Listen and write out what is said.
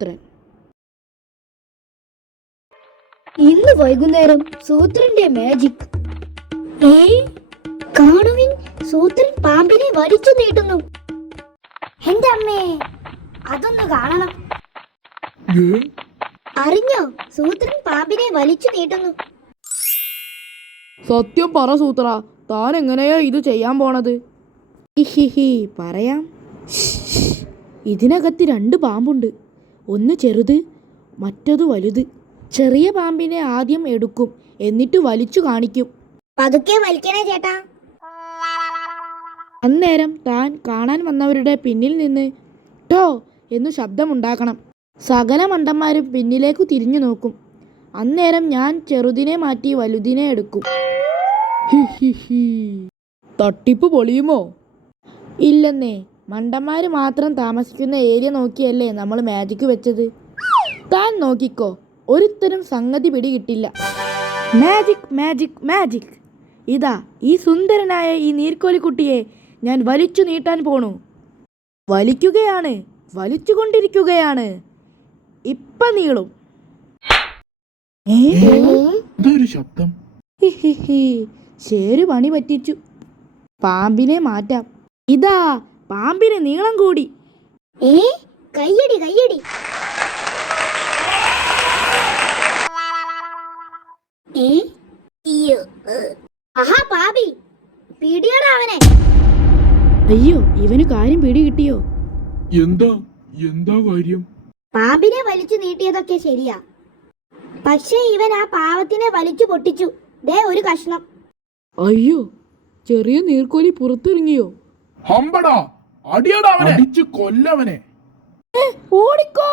സൂത്രൻ. ഇന്ന് വൈകുന്നേരം സൂത്രന്റെ മാജിക്. കാണുവിൻ, സൂത്രൻ പാമ്പിനെ വലിച്ചു നീട്ടുന്നു. എന്റെ അമ്മേ, അതൊന്ന് കാണണം. അറിഞ്ഞോ, സൂത്രൻ പാമ്പിനെ വലിച്ചു നീട്ടുന്നു. സത്യം പറ സൂത്ര, താൻ എങ്ങനെയാ ഇത് ചെയ്യാൻ പോണത്? പറയാം. ഇതിനകത്ത് 2 പാമ്പുണ്ട്. ഒന്ന് ചെറുത്, മറ്റത് വലുത്. ചെറിയ പാമ്പിനെ ആദ്യം എടുക്കും, എന്നിട്ട് വലിച്ചു കാണിക്കും. പതുക്കെ വലിക്കണേ ചേട്ടാ. അന്നേരം താൻ കാണാൻ വന്നവരുടെ പിന്നിൽ നിന്ന് ടോ എന്നു ശബ്ദമുണ്ടാക്കണം. സകല മണ്ടന്മാരും പിന്നിലേക്കു തിരിഞ്ഞു നോക്കും. അന്നേരം ഞാൻ ചെറുതിനെ മാറ്റി വലുതിനെ എടുക്കും. തട്ടിപ്പ് പൊളിയുമോ? ഇല്ലെന്നേ, മണ്ടന്മാര് മാത്രം താമസിക്കുന്ന ഏരിയ നോക്കിയല്ലേ നമ്മൾ മാജിക് വെച്ചത്. താൻ നോക്കിക്കോ, ഒരുത്തരും സംഗതി പിടികിട്ടില്ല. Magic magic magic. ഇതാ, ഈ സുന്ദരനായ ഈ നീർക്കോലിക്കുട്ടിയെ ഞാൻ വലിച്ചു നീട്ടാൻ പോണു. വലിക്കുകയാണ്, വലിച്ചുകൊണ്ടിരിക്കുകയാണ്. ഇപ്പ നീളും. ശബ്ദം. ശേരു പണി പറ്റിച്ചു. പാമ്പിനെ മാറ്റാം. ഇതാ, പാമ്പിന് നീളം കൂടി. കയ്യടി കയ്യടി. ആഹാ പാപി, പിടിയടാ അവനെ. അയ്യോ, ഇവന് കാര്യം പിടി കിട്ടിയോ? എന്താ കാര്യം? പാമ്പിനെ വലിച്ചു നീട്ടിയതൊക്കെ ശരിയാ, പക്ഷേ ഇവൻ ആ പാവത്തിനെ വലിച്ചു പൊട്ടിച്ചു. ദേ ഒരു കഷ്ണം. അയ്യോ, ചെറിയ നീർക്കോലി പുറത്തിറങ്ങിയോ? ഹമ്പടാ, അടിയടാ അവനെ, അടിച്ചു കൊല്ലവനെ. ഓടിക്കോ.